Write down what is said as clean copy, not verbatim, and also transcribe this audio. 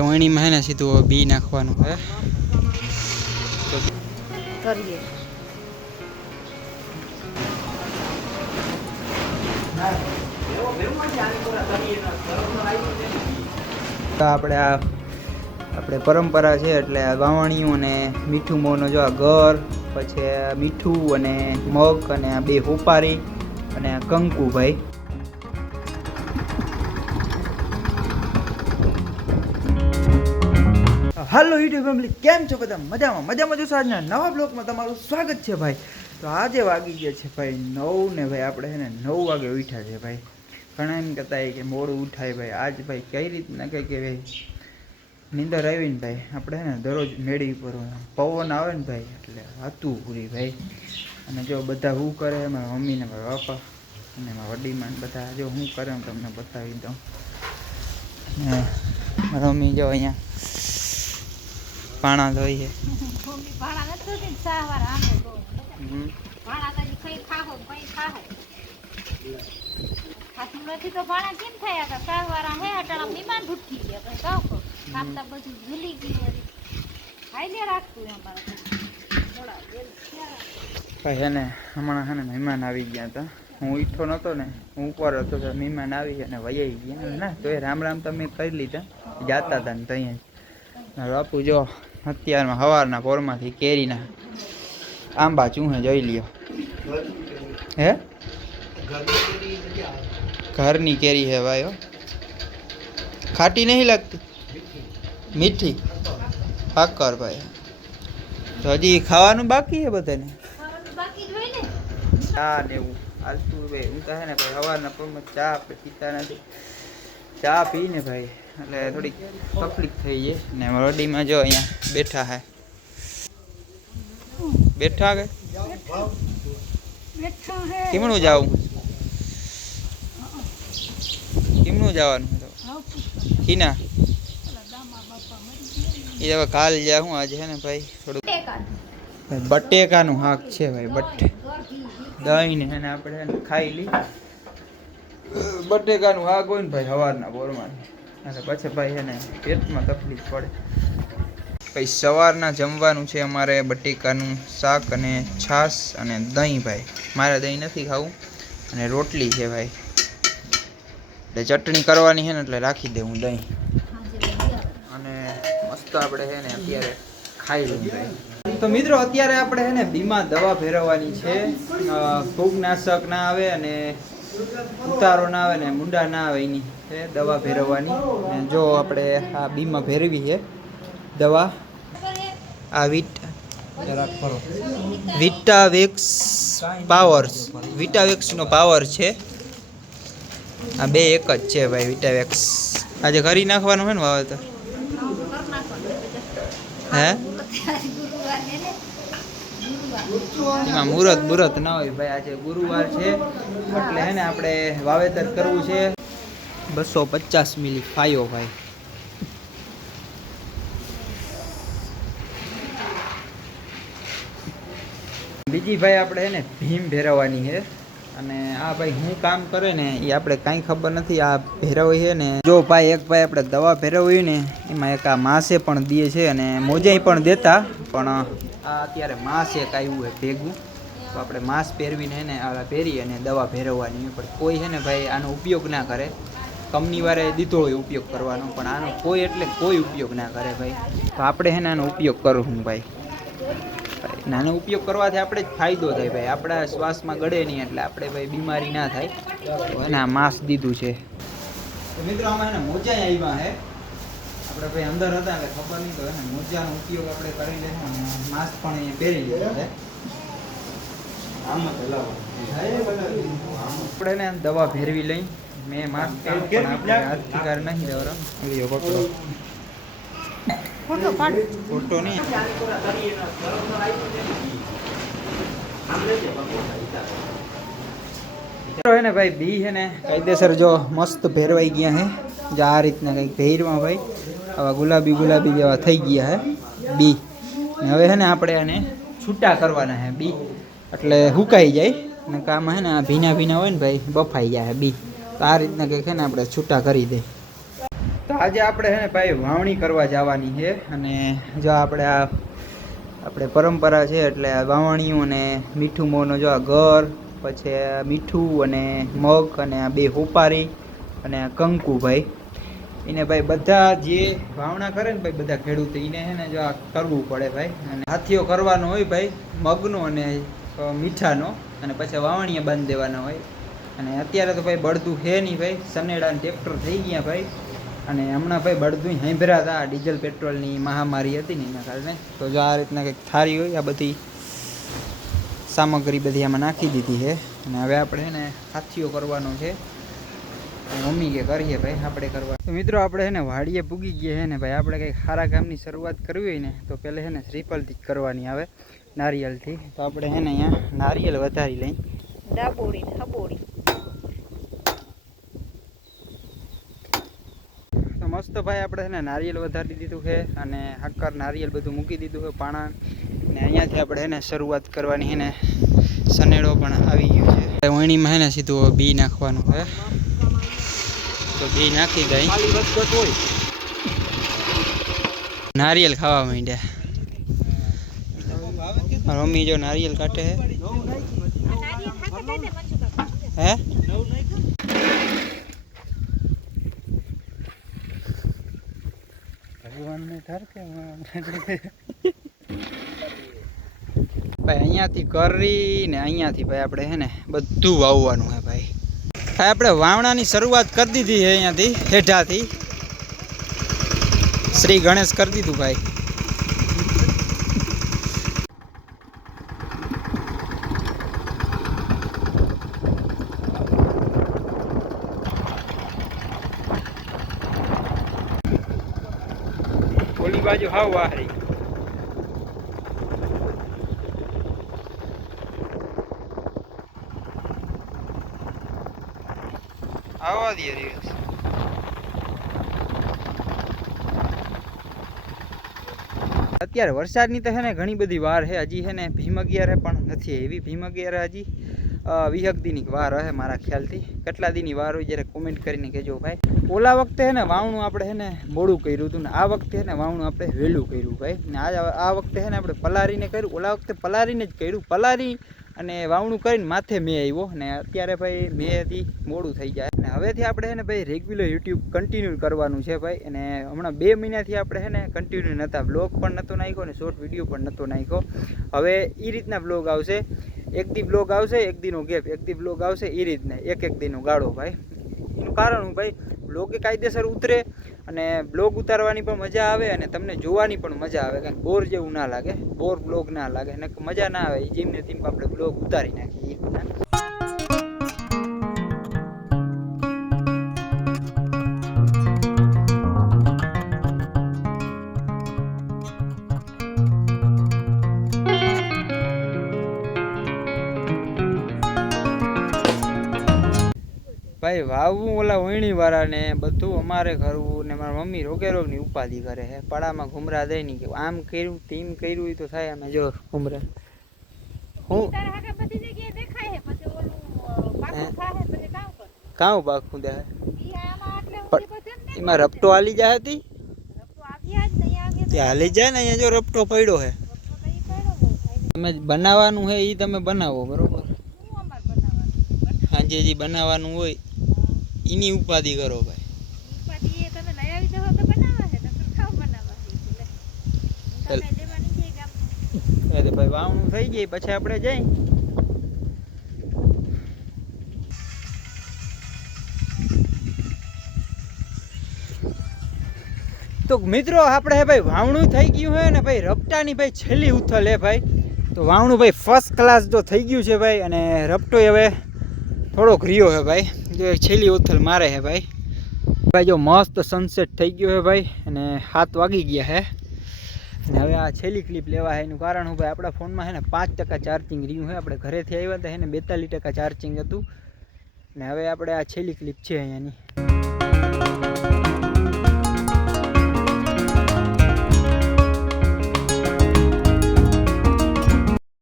વણીમાં હે ને સીધું બી નાખવાનું હે કરીએ. આપણે પરંપરા છે એટલે આ ગાવણિયું અને મીઠું મોંનો જો આ ઘર પછી મીઠું અને મગ અને આ બે હોપારી અને આ કંકુ ભાઈ. હાલો યુટ્યુબ ફેમિલી, કેમ છો બધા? મજામાં જો. આજના નવા બ્લોગમાં તમારું સ્વાગત છે ભાઈ. તો આજે વાગી ગયા છે ભાઈ 9 ને ભાઈ આપણે છે ને 9 વાગે ઉઠ્યા છે ભાઈ. ઘણા એમ કહેતા કે મોડું ઉઠાય ભાઈ. આજ ભાઈ કઈ રીતના કે ભાઈ નીંદર આવીને ભાઈ આપણે છે ને દરરોજ મેળી પર પવન આવે ને ભાઈ એટલે હતું પૂરી ભાઈ. અને જો બધા શું કરે મારા મમ્મી ને મારા પપ્પા અને મારા વડીમાં બધા જો શું કરે હું તમને બતાવી દઉં. મારા મમ્મી જો અહીંયા પાણા ધોઈ છે. ભાઈ ને હમણાં છે ને મહેમાન આવી ગયા હતા. હું ઈઠો નહોતો ને, હું ઉપર હતો તો મહેમાન આવી અને વૈયાઈ ગયા ને. તો એ રામ રામ તમે કરી લીધા, જાતા હતા ને તો અહીંયા બાપુ જો અત્યારમાં સવારના પોરમાંથી કેરીના આંબા ચૂહે જોઈ લ્યો. હે ઘરની કેરી હે ભાઈ. ખાટી નહીં લાગતી, મીઠી પાકર ભાઈ. તો હજી ખાવાનું બાકી હે બધાને. ચા ને એવું હાલતું ભાઈ. હું તો હે ને ભાઈ સવારના પોરમાં ચા આપણે પીતા નથી. ચા પીને ભાઈ એટલે થોડીક તકલીફ થઈ જાય ને. રડીમાં જો અહીંયા બેઠા હે. બેઠા કે કેમનું જાવું? કેમનું જવાનું કીના એ હવે કાલ જા. હું આજે છે ને ભાઈ થોડુંક બટેકાનું શાક છે ભાઈ. દહીં ને એને આપણે ખાઈ લઈ. બટેકાનું શાક હોય ને ભાઈ સવારના બોરમાં અને પછી ભાઈ એને પેટમાં તકલીફ પડે. ભાઈ સવારના જમવાનું છે અમારે બટેકાનું શાક અને છાશ અને દહીં ભાઈ. મારે દહીં નથી ખાવું અને રોટલી છે ભાઈ. એટલે ચટણી કરવાની છે ને એટલે રાખી દે હું દહીં અને મસ્ત આપણે છે ને અત્યારે ખાઈ લઉં ભાઈ. તો મિત્રો અત્યારે આપણે છે ને બીમા દવા ભેરવવાની છે. ફૂગનાશક ના આવે અને ઉતારો ના આવે ને મુંડા ના આવે એની દવા ભેરવવાની. અને જો આપણે આ બીમા ભેરવી છે દવા. આ વિટાવેક્સ પાવર્સ, વિટાવેક્સનો પાવર છે. આ બે એક જ છે ભાઈ વિટાવેક્સ. આજે કરી નાખવાનું હોય ને વાવેતર હે એમાં મુહૂર્ત ના હોય ભાઈ. આજે ગુરુવાર છે એટલે હે ને આપણે વાવેતર કરવું છે. 250 મિલી ફાયો ભાઈ. બીજી ભાઈ આપણે હે ને ભીમ ભેરવવાની છે. અને આ ભાઈ શું કામ કરે ને એ આપણે કાંઈ ખબર નથી. આ ભેરવી છે ને જો ભાઈ એક ભાઈ આપણે દવા ભેરવી ને એમાં એક આ માસે પણ દે છે અને મોજાઈ પણ દેતા. પણ આ અત્યારે માસ એક આવ્યું હોય ભેગું તો આપણે માસ પહેરવીને એને આ પહેરી અને દવા ભેરવવાની. પણ કોઈ છે ને ભાઈ આનો ઉપયોગ ના કરે. કંપની વાળાએ દીધો હોય ઉપયોગ કરવાનો પણ આનો કોઈ એટલે કોઈ ઉપયોગ ના કરે ભાઈ. તો આપણે છે ને આનો ઉપયોગ કરું ભાઈ. નાનો ઉપયોગ કરવાથી આપણે જ ફાયદો થાય ભાઈ. આપણા શ્વાસમાં ગળે નહીં એટલે આપણે ભાઈ બીમારી ના થાય. તો એના માસ દીધું છે. તો મિત્રો આમાં એને મોજા આવ્યા હે. આપણે ભાઈ અંદર હતા એટલે ખબર નહીં તો એને મોજાનો ઉપયોગ આપણે કરી લઈશું અને માસ પણ એ પહેરી લીધો છે. આપણે ને દવા ભેરવી લઈ. મેં માસ પહેર્યું પણ આપણે અધિકાર નહીં દેવાનો. પકડો ફોટો નહીં હે ને ભાઈ. બી છે ને કાયદેસર જો મસ્ત ભેરવાઈ ગયા હે. જો આ રીતના કંઈક ભેરમાં ભાઈ આવા ગુલાબી જેવા થઈ ગયા હે બી. હવે છે ને આપણે આને છૂટા કરવાના હે બી એટલે સુકાઈ જાય. ને કામ હે ને આ ભીના હોય ને ભાઈ બફાઈ જાય બી. તો આ રીતના કંઈક છે ને આપણે છૂટા કરી દઈએ. તો આજે આપણે હે ને ભાઈ વાવણી કરવા જવાની છે અને જો આપણે પરંપરા છે એટલે આ વાવણીયું અને મીઠું મોંનો જો આ ઘર પછી મીઠું અને મગ અને આ બે હોપારી અને આ કંકુ ભાઈ એને ભાઈ બધા જે વાવણા કરે ને ભાઈ બધા ખેડૂત એને હે ને જો આ કરવું પડે ભાઈ અને હાથીઓ કરવાનો હોય ભાઈ મગનો અને મીઠાનો અને પછી વાવણીએ બાંધી દેવાના હોય અને અત્યારે તો ભાઈ બળદું છે નહીં ભાઈ સનેડા ટ્રેક્ટર થઈ ગયા ભાઈ અને હમણાં ભાઈ બળદું હાંભર્યા હતા ડીઝલ પેટ્રોલની મહામારી હતી ને એના કારણે તો જો આ રીતના કંઈક થારી હોય આ બધી સામગ્રી બધી આમાં નાખી દીધી છે અને હવે આપણે ને હાથીઓ કરવાનો છે મમ્મી કે કરીએ ભાઈ આપણે કરવા તો મિત્રો આપણે છે ને વાડીએ પૂગી ગયા છે ને ભાઈ આપણે કંઈક સારા કામની શરૂઆત કરવી હોય ને તો પહેલાં છે ને શ્રીફળથી જ કરવાની આવે નારિયેલથી તો આપણે છે ને અહીંયા નારિયેલ વધારી લઈ ડાબોડી હબોડી તો મસ્ત ભાઈ આપણે છે ને નારિયેલ વધારી દીધું છે અને હાકર નારિયેલ બધું મૂકી દીધું છે પાણા ને અહીંયાથી આપણે છે ને શરૂઆત કરવાની છે ને સનેડો પણ આવી ગયો છે વણીમાં છે ને સીધું બી નાખવાનું છે તો બી નાખી ગઈ નારિયેલ ખાવા માંડ્યા મમ્મી જો નારિયેલ કાઢે હે ભાઈ અહીંયાથી કરીને અહીંયાથી ભાઈ આપણે છે ને બધું વાવવાનું છે ભાઈ આપણે વાવણાની શરૂઆત કરી દીધી છે અહીંયાથી હેઠાથી શ્રી ગણેશ કરી દીધું ભાઈ ઓલી બાજુ હાવ વાહરી આવા દે દિવસ અત્યારે વરસાદની તો છે ને ઘણી બધી વાર છે હજી છે ને ભીમ અગિયારે પણ નથી એવી ભીમ અગિયારે હજી 20 દીની વાર હે મારા ખ્યાલથી કેટલા દીની વાર હોય જ્યારે કોમેન્ટ કરીને કહેજો ભાઈ ઓલા વખતે છે ને વાવણું આપણે છે ને મોડું કર્યું હતું ને આ વખતે છે ને વાવણું આપણે વહેલું કર્યું ભાઈ ને આ વખતે છે ને આપણે પલારીને કર્યું ઓલા વખતે પલારીને જ કર્યું પલારી અને વાવણું કરીને માથે મેં આવ્યો ને અત્યારે ભાઈ મેથી મોડું થઈ જાય ને હવેથી આપણે છે ને ભાઈ રેગ્યુલર યુટ્યુબ કન્ટિન્યુ કરવાનું છે ભાઈ અને હમણાં 2 મહિનાથી આપણે છે ને કન્ટિન્યુ નહોતા બ્લોગ પણ નહોતો નાખ્યો ને શોર્ટ વિડીયો પણ નહોતો નાખ્યો હવે એ રીતના બ્લોગ આવશે એક દી બ્લોગ આવશે એક દીનો ગેપ એક દી બ્લોગ આવશે એ રીતના એક દીનો ગાળો ભાઈ એનું કારણ હું ભાઈ બ્લોગે કાયદેસર ઉતરે અને બ્લોગ ઉતારવાની પણ મજા આવે અને તમને જોવાની પણ મજા આવે કારણ બોર જેવું ના લાગે બોર બ્લોગ ના લાગે અને મજા ના આવે જેમને તેમ આપણે બ્લોગ ઉતારી નાખીએ ભાઈ વાવવું ઓલા વણી વાળાને બધું અમારે કરવું ને મારા મમ્મી રોગે રોગની ઉપાધિ કરે છે પડામાં ઘુમરા દઈ નહીં કે આમ કર્યું તેમ કર્યું એ તો થાય અમે જો ઘુમરા હું કાં બાખું દે એમાં રપટો હાલી જાય હતી ત્યાં હાલી જાય ને અહીંયા જો રપટો પડ્યો છે તમે બનાવવાનું છે એ તમે બનાવો બરોબર હાજે જે બનાવવાનું હોય એની ઉપાધિ કરો ભાઈ ભાઈ વાવણું થઈ જાય પછી આપણે જઈ તો મિત્રો આપણે હે ભાઈ વાવણું થઈ ગયું હે ને ભાઈ રપટાની ભાઈ છેલ્લી ઉથલ હે ભાઈ તો વાવણું ભાઈ ફર્સ્ટ ક્લાસ જો થઈ ગયું છે ભાઈ અને રપટો હવે થોડોક રહ્યો હે ભાઈ જો છેલ્લી ઉથલ મારે હે ભાઈ ભાઈ જો મસ્ત સનસેટ થઈ ગયો હે ભાઈ અને 7 વાગી ગયા હે અને હવે આ છેલ્લી ક્લિપ લેવા હે એનું કારણ હું ભાઈ આપણા ફોનમાં હે ને 5% ચાર્જિંગ રહ્યું હે આપણે ઘરેથી આવ્યા હતા હે ને 42% ચાર્જિંગ હતું ને હવે આપણે આ છેલ્લી ક્લિપ છે અહીંયાની